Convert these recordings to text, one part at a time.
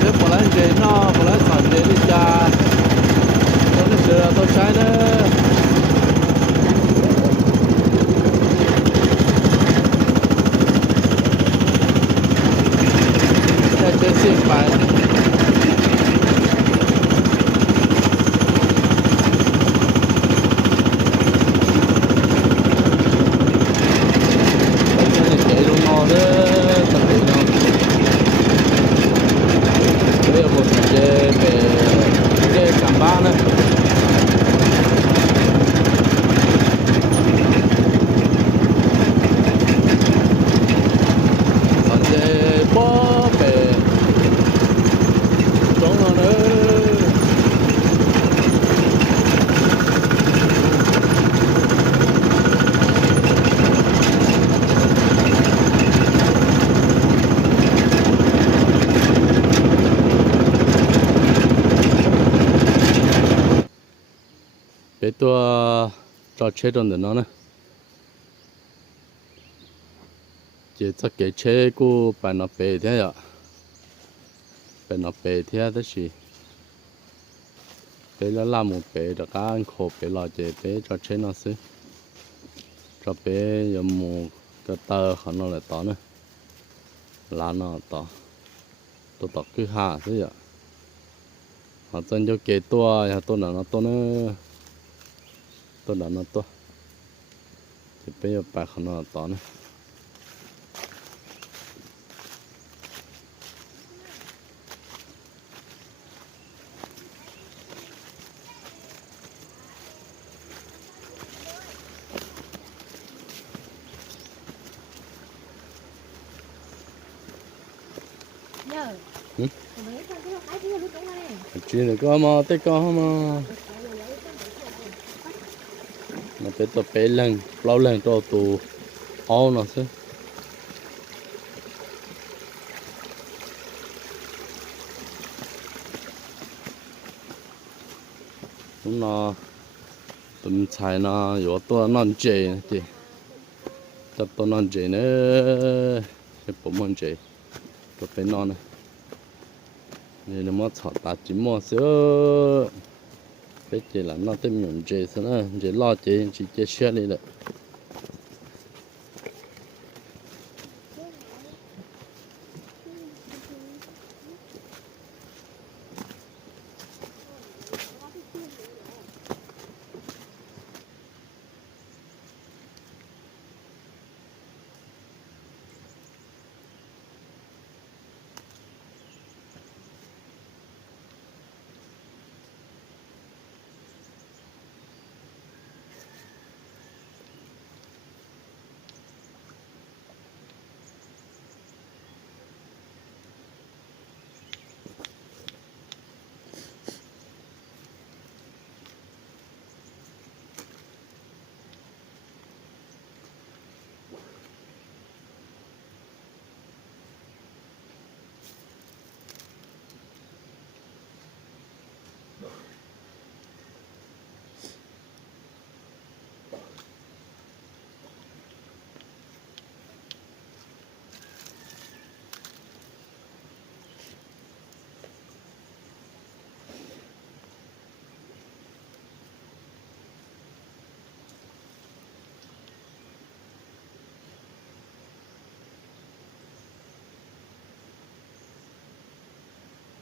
thế bỏ lại chế nó bỏ lại sản chế đi cha tôi nó sửa tôi sai nữa để chế xin phải chế luôn nó đó tập thể nó bây giờ một chế về chế cảm ba nữa còn chế bó về trống nó nữa bé tua cho chế trong nó nè chỉ cho cái chế của bạn nó bé thế ạ bạn nó bé thế đó gì bé nó làm một bé được cả anh khổ bé lo chế bé cho chế nó xí cho bé giờ một cái tờ họ nó lại to nữa lá nó to to cứ hạ thế ạ họ chân cho cái tua nhà tôi nó to nữa tôi đã nó to thì bây giờ bài họ nó to nữa chuyện này có mà tới có mà tới tập bé lần lâu lần cho tụ ao nó chứ nó tụm xài nó có to non chè thì cho to non chè nữa sẽ bổ món chè cho bé non này nên nó mất thọ ta chỉ mua sữa bé chè là nó tới miệng chè sao nữa chè lo chè chỉ chè xe đi được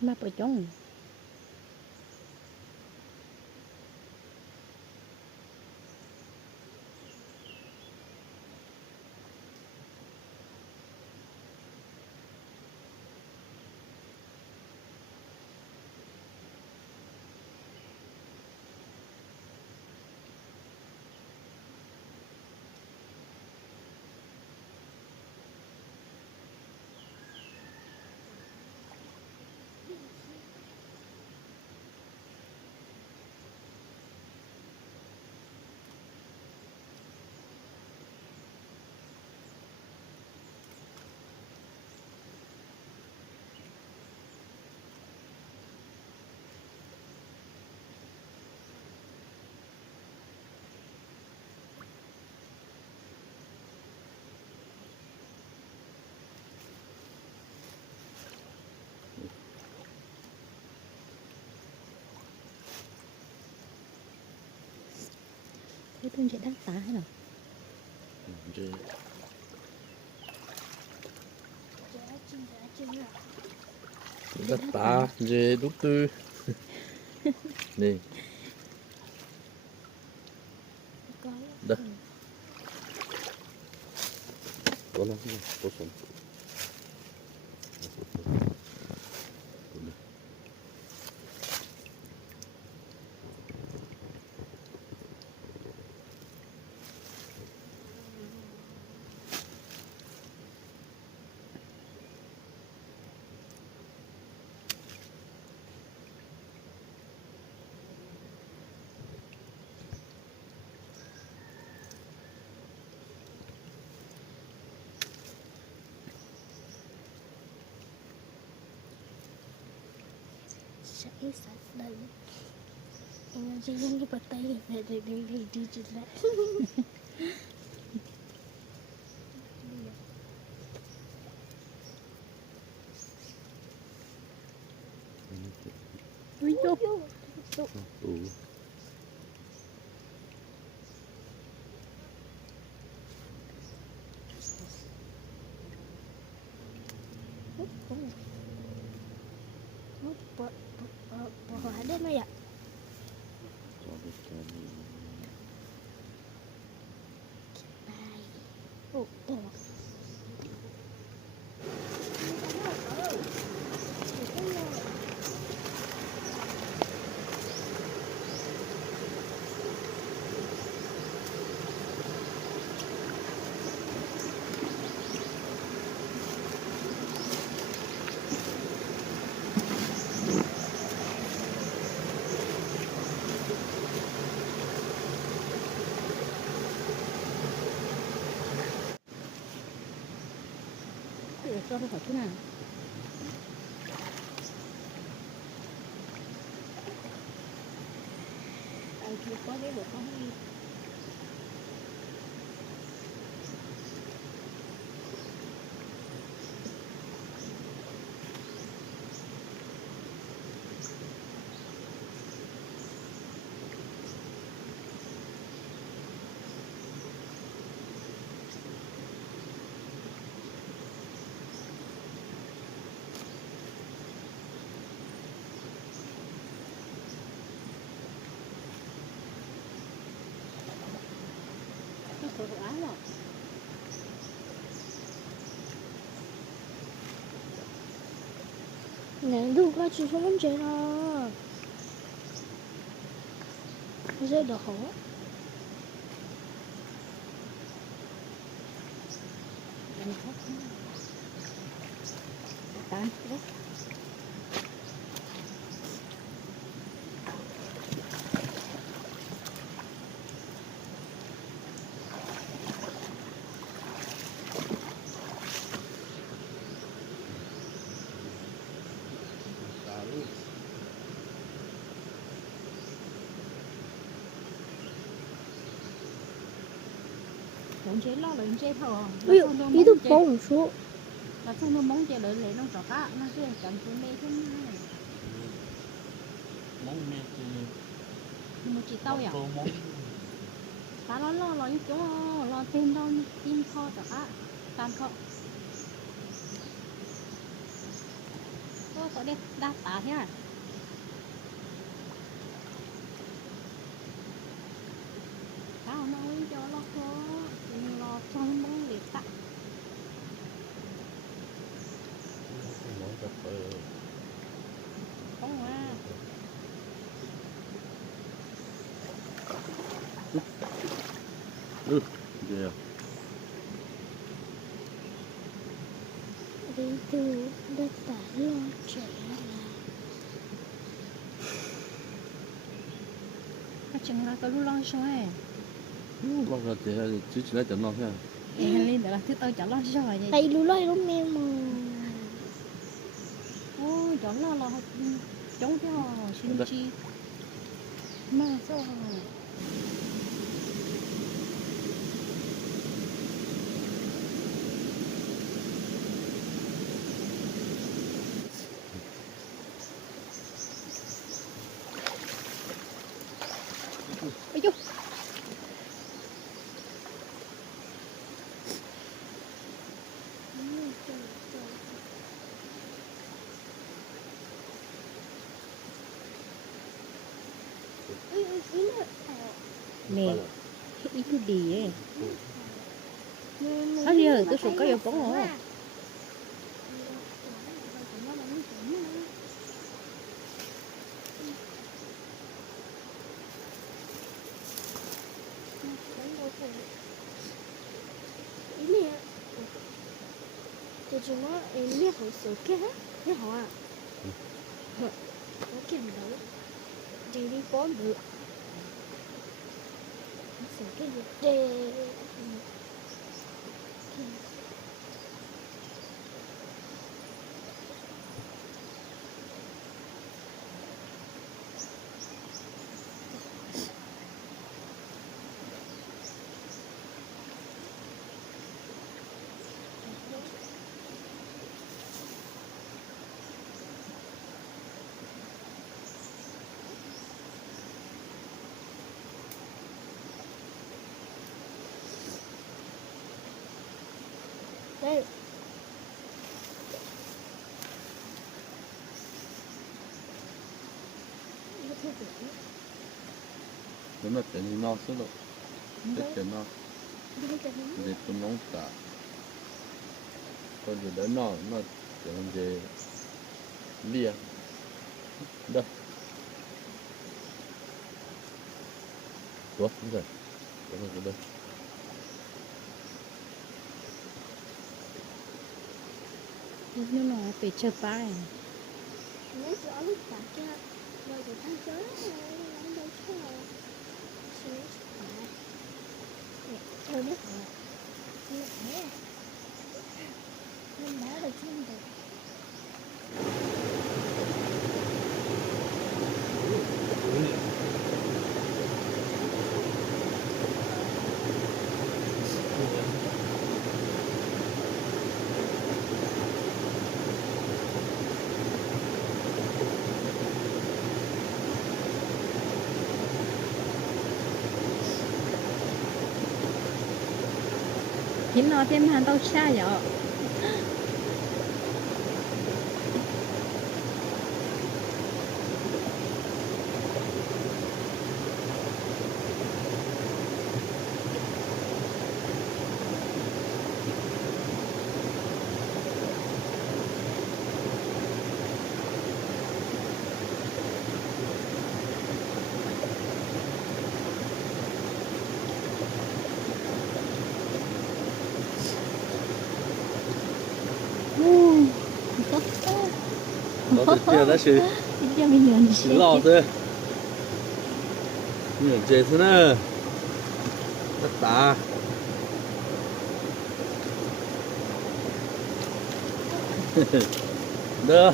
mà bữa chung Tôi chỉ đắt tá rồi. Dê đất ta dê đúc tư nè đây có lắm có sống Sẽ sạch đây. Em chỉ những cái bật tay về để đi chụp lại. Ui vô. Bỏ đây mày ạ. Ồ, cho nó khỏi thế nào. Ai chưa có cái bộ không đi. Nó khổ quá rồi. Nè, 누가 주소 문제라. 이제 너 hổ. Tán đấy. Muốn chế lo lên chế thở. Ui, đi được bông xuống. Là xong nó mong chế lớn lấy nó rõ cả, nó sẽ chẳng xuống đây thế này. mong mẹ thì Nhưng mà chỉ tao vậy. mong Ta lo như chỗ lo tên đâu tin kho rõ cả, tan kho. Có đây đa tá thế à? Tao nói cho lo khó, lo trong bóng để tặng. mong cà phê Không à. dê Đi từ đất tả lo trẻ là. Các chừng là có lúc lo xong ấy. lo ra thì chỉ lấy cho nó thôi Em lên để là thứ tôi chả lo xong rồi vậy. Tay lú lôi lắm em mà. Ôi, chó lo chống cho xin chi. Mà sao ôi chú nè ít chút đi ấy có gì rồi tôi xuống có yêu bóng hả tôi chỉ nói em biết hồi sợ cái biết họ à có kiếm đâu đi đi bón được sợ cái gì đây đây nếu mà tiền nó số độ tiền nó để tôi nóng cả còn gì đó nó tiền gì lia đây đúng rồi đây nhưng mà bị chập bài nếu rõ lúc cả kia rồi thì thằng chớ nó đâu chứ thôi biết rồi nên đã được chân được hiến nó thêm hàng tao xa vậy nó được chưa đó chứ cho mình nhận chỉ lo thôi nhận chế thế nào tất cả được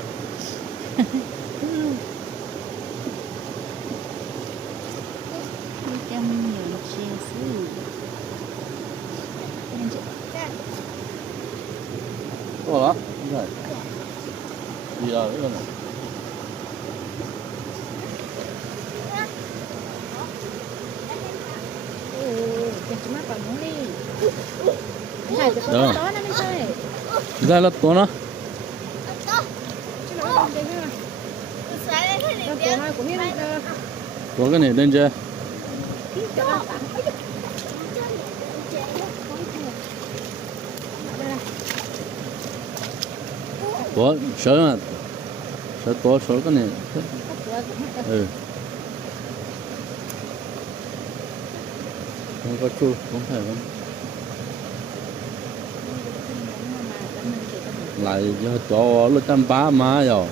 cho mình nhận chia sẻ có đó không phải gì rồi cái này cái chúng ta còn muốn đi phải từ đó nó mới chơi ra là to nó chứ nó không chơi nữa nó của hai của biết có cái này lên chưa có sợ mà sợ to sợ cái này ừ không có chu không phải không lại cho nó trăm ba má rồi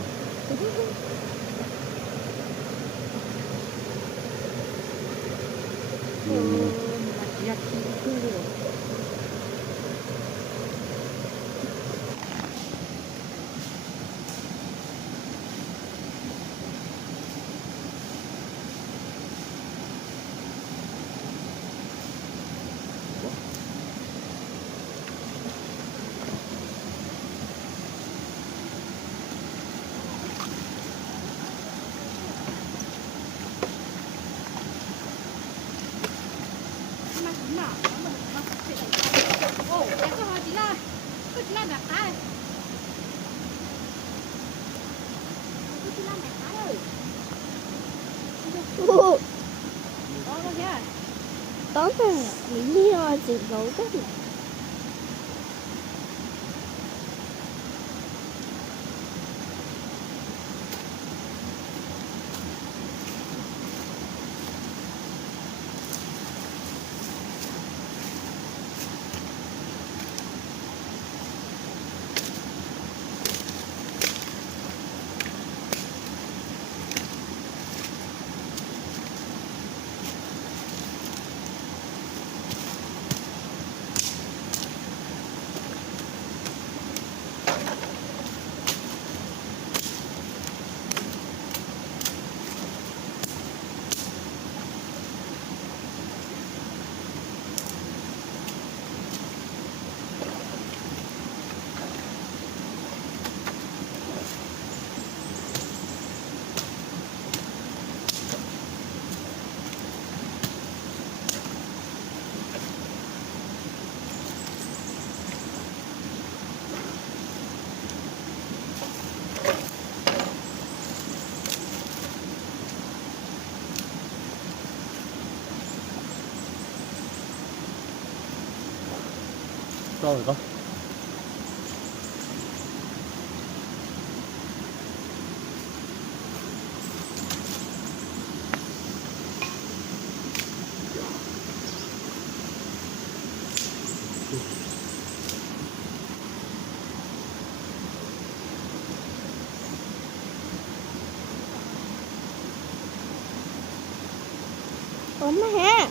Oh, rồi lý do gì gấu rất là Sao rồi con? ốm ha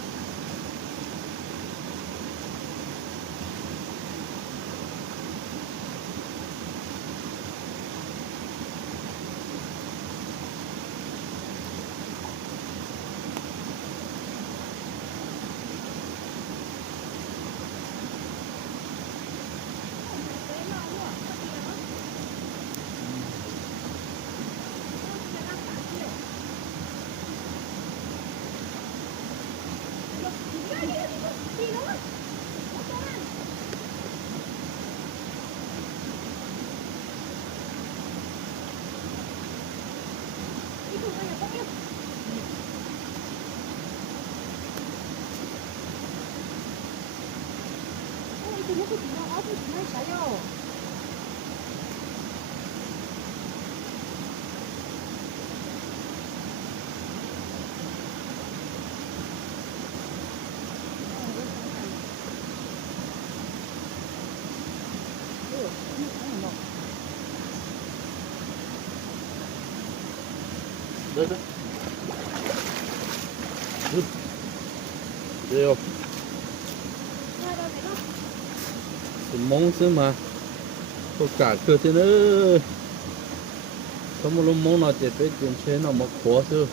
Đây đây. Đây không? Cái mông xứ mà. Có cả cơ thế nữa. Có một lúc mông nào chỉ phải chuyển chế nào mà khó chứ.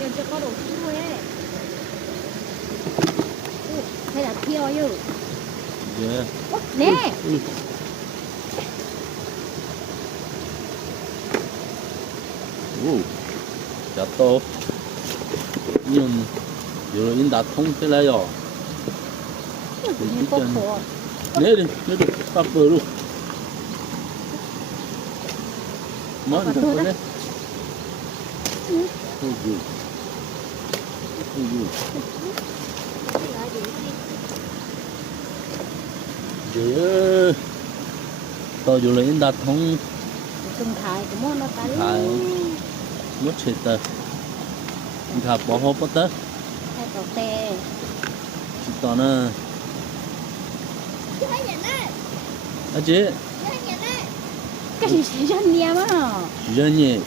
Cái cho có đồ thôi ấy. Hay là thiêu chứ. Yeah. Nè. Chả to. Nhưng giờ in đã thông thế này rồi. Như có khổ. Nè đi, sắp rồi luôn. Mất được rồi đấy. Ôi giời. Ôi giời. Giờ tôi dù là in đã thông Từng thải của môn nó tái. thải mất chết tờ. In thả bỏ hộp bắt tớ. Hay tàu xe. Chỉ tỏ nè. À chị. Cái gì sẽ rất nhiều á. Dân nhỉ.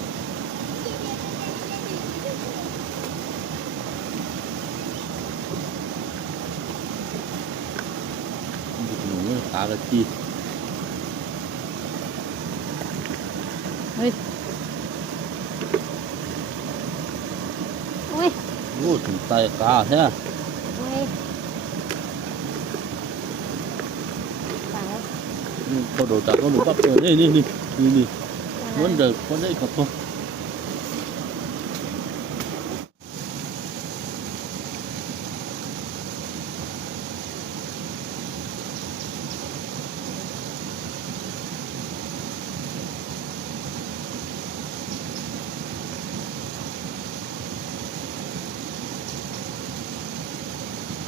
Tá cái chi. Ôi. Ôi. Ôi, thằng tay cá thế à? Ôi. Có đồ chặt, có đồ bắp rồi. Đi. Muốn được, con đấy có thôi.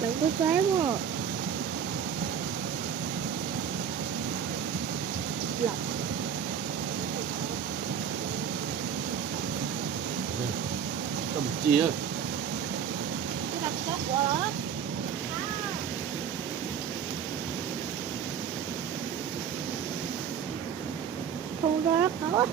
đừng có xoáy quá. Lọc. Tầm chia cái đặt sắp quá đó. Thu ra rất khó.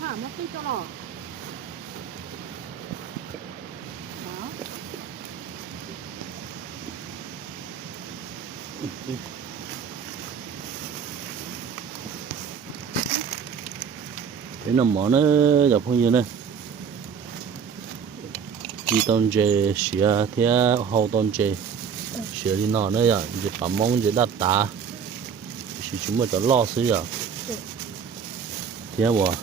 Thả mất cái cho nó. Đó. thế là món nó gặp không nhiều này đi tông chè xía thì hậu tông chè xía thì nó nữa à chỉ bấm mông chỉ đặt đá chỉ chúng mình cho lo xí à thế à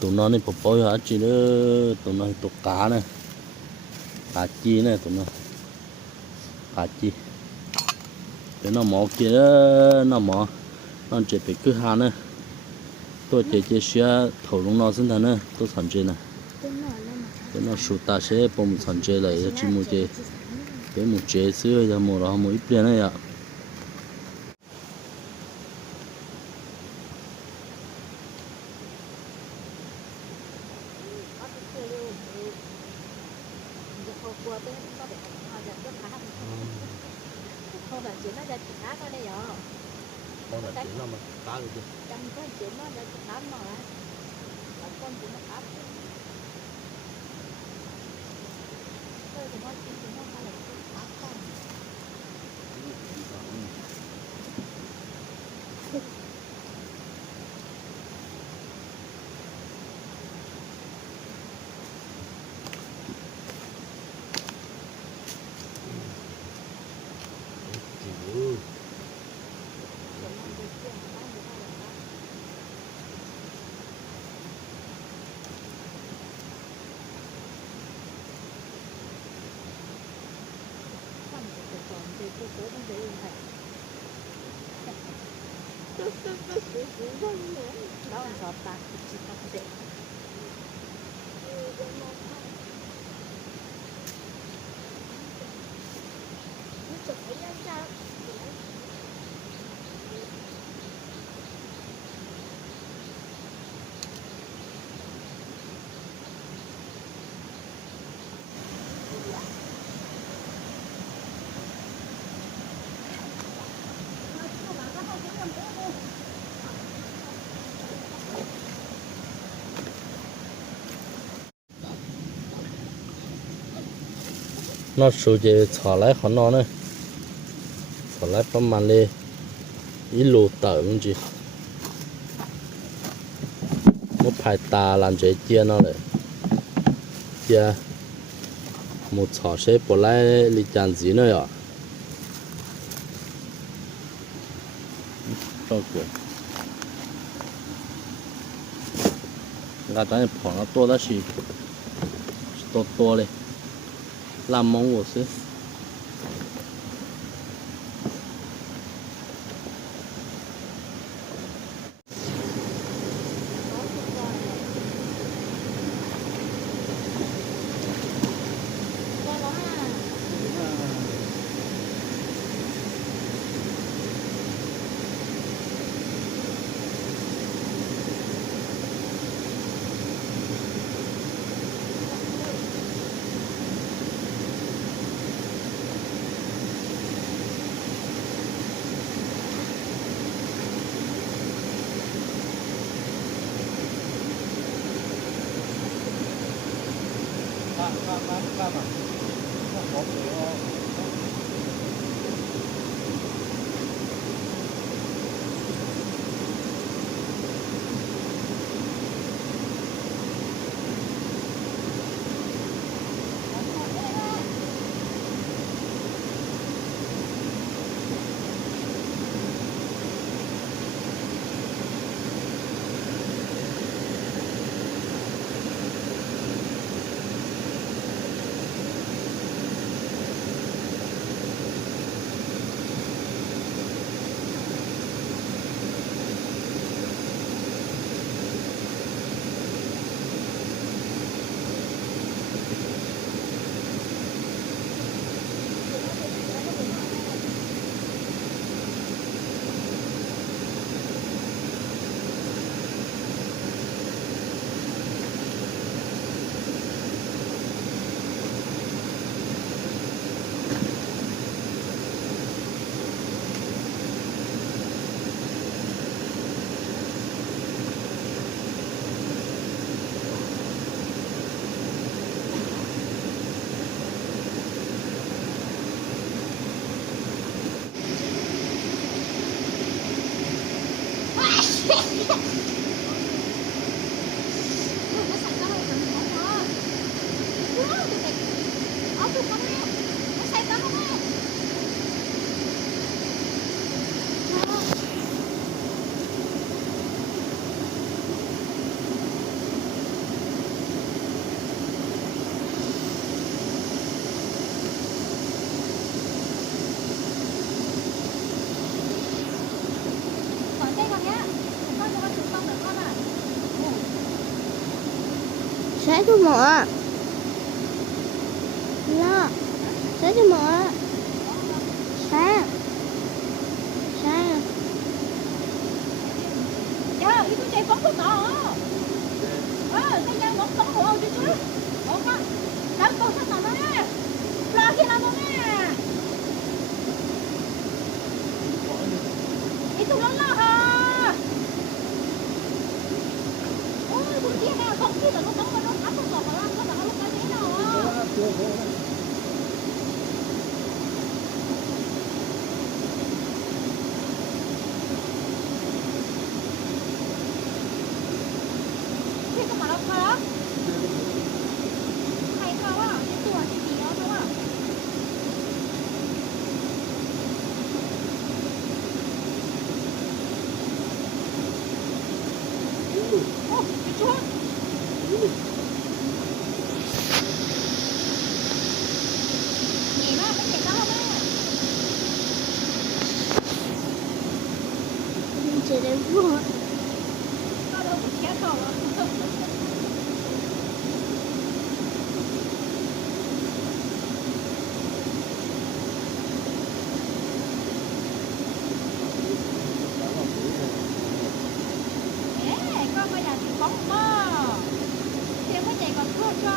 tụi nó này bỏ hả chỉ nữa tụi nó tụi cá này cá chi này tụi nó cá chi cái nó mỏ kia nó mỏ nó chỉ bị cứ hà này tôi chỉ xía thầu lông nó sinh thành này tôi sản chế này Tên nổi lên mà. cái nó sụt ta sẽ bơm sản chế lại chỉ một chế cái một chế xưa giờ một đó một ít tiền này ạ Không là chuyện nó ra chuyện khác ở đây rồi. con là chuyện mà cá được chưa Trong cái chuyện nó ra chuyện khác mà. Là con chuyện nó khác. Tôi thì nó chuyện nó phải là chuyện khác không. Đó là sọt tạc chỉ tạc dễ. Nó chụp cái ra sao? nó số chế xả lại khó nó này xả lại bấm màn lên ít lù tờ luôn chị một phải ta làm chế chia nó lại chia một xả sẽ bỏ lại đi chăn gì nữa ạ cho cửa gà trắng bỏ nó to đó xí to to lên làm món của sư Sáng chú mọ. Lo. Sáng chú mọ. Sáng. Sáng. Dạ, itu chạy bóng của tao. Cái giang bóng bóng của ông chứ chứ. Bóng á. Đám bóng sắp tao nè. Lo kia làm nè. Itu lo hả? Ôi, con kia nè, bóng kia là nó bóng mà nó áp không còn mà nó lúc cái thế nào á. Thế cơ mà đâu thôi á. Hay sao á, cái tuổi thì gì đó thôi á. Ô, cái chúa. Nhẹ má, cái chạy đó má. Chị đến vừa. Tao đâu có chết đâu á. Con bây giờ thì bóng mơ. Thì em có chạy còn thua cho.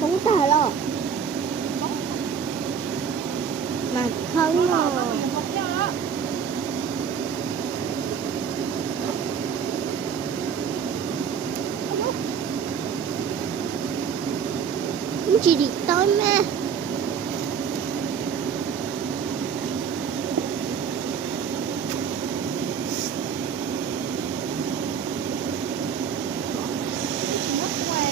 Không tả lo. Bóng Mà thân mơ. mà. Bóng cho. Không chỉ đi tới mà. Mất què.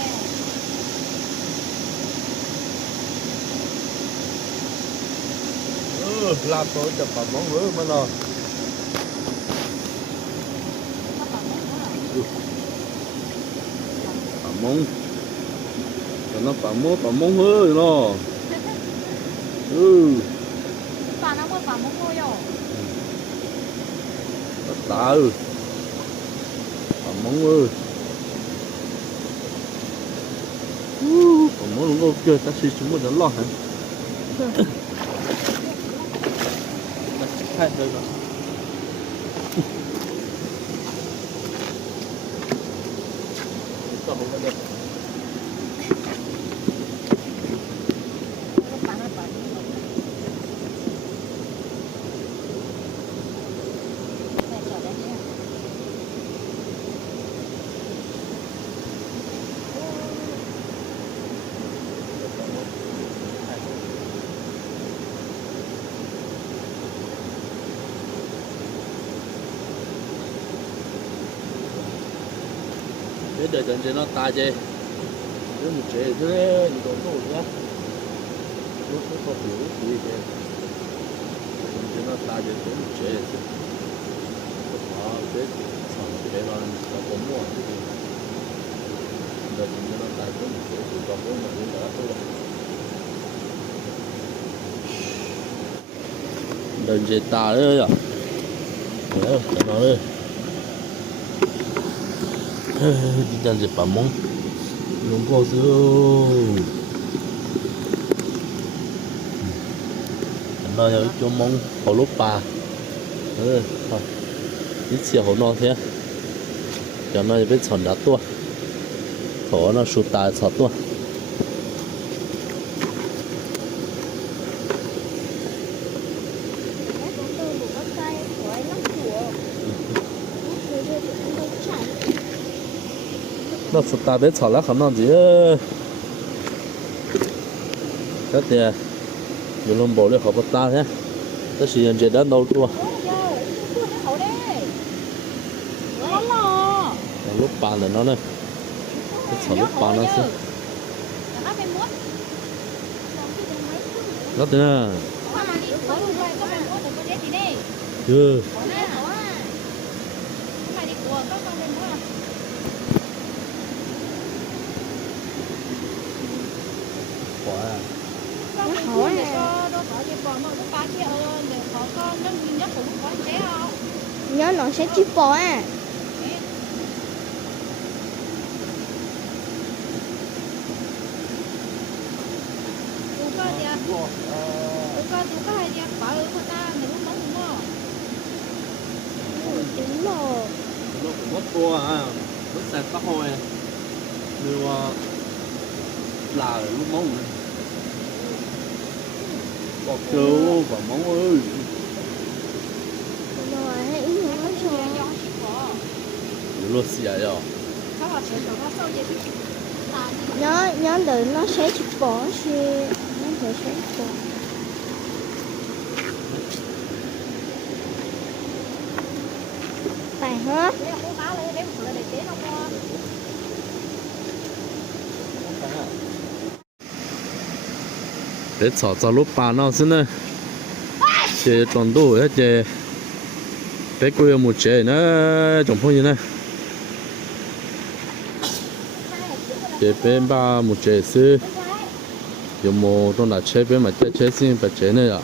La tối chụp vào món rưỡi mà lo. Nó bảo bóng quá à. Bà món. Rồi nó bà món hứa nó. Bà nó mới bảo bóng thôi rồi. Tạ bà món ơi. Bà món luôn ok, ta xí xuống một đứa lo hả? Ta chỉ khai thôi đó. Tao không có được. Bà nó bảo đi. Mẹ chờ đấy nha. để đợi dần dần nó ta chơi nếu một chế thế thì còn tốt nhá lúc nó có hiểu gì thế dần dần nó ta chơi cũng một chế đó thế xong chế nó có mua chứ dần dần nó ta cũng một chế thì có mua mà đến đó thôi đừng chế ta nữa rồi đấy nó đây đi dần dần bà mông luôn có sự nó là cho mông hồ lúc bà thôi ít xíu hồ nó thế cho nó biết chọn đá tua thổ nó sụt tài sọt tua nó sụt tài biết chọn lá khả năng gì cái tiền nhiều lông bò lên khó bắt ta nhé ta sử dụng chế đá đâu tua lúc ba là nó này cái sọt lúc ba nó sẽ rất nè chưa nhớ nó sẽ chip bò à đúng rồi nó cũng mất cua à mất sạch tóc hồi như là lúc mông này bọc trâu và móng ơi rồi hãy nhớ cho luôn xì rồi nhớ đừng nó sẽ chip bò chứ nó sẽ bò phải hết để xỏ cho lúc bà nó xin này chế tròn đủ hết chế bé quê một chế nữa trồng phong gì này chế bé ba một chế sư dùng một trong là chế bé mà chế xin phải chế này à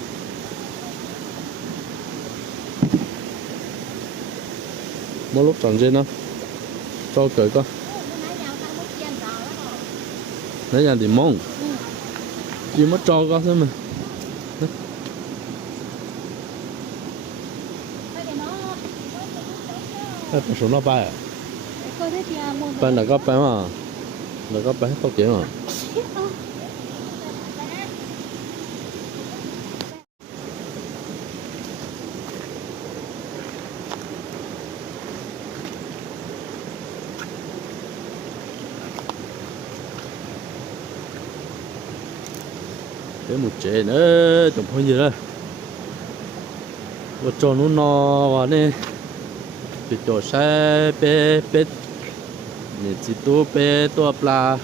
một lúc trồng trên nó cho cởi con lấy nhà thì mong chỉ mất cho con thôi mà cái số nó bay à bay là có bay mà là có bay tóc kiếm mà để một chế nữa chẳng phải gì đâu một chỗ nó no vào đây thì chỗ xe bé bé để chỉ tu bé tu pla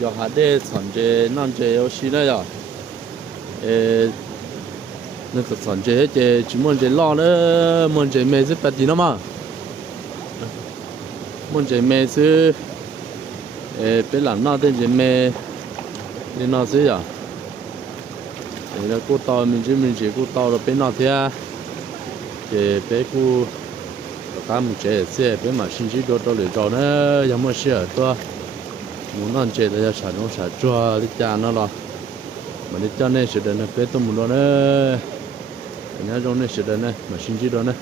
giờ hạt đây sản chế non chế ở xí đây rồi nên cái sản chế chế chỉ muốn chế lo nữa muốn chế mê sẽ bắt đi nó mà muốn chế mê sẽ bé làm nó tên chế mê nên nó sẽ à thì là cô tàu mình chỉ cô tàu là bên nào thế à thì bé cô cá một chế xe bé mà sinh chỉ cho để cho nó giống như xe to muốn ăn chế là sản nó sản cho đi cha nó lo mà đi cho nên sẽ đến bé tôi muốn nó nữa nhớ trong này sẽ đến này mà sinh chỉ đó này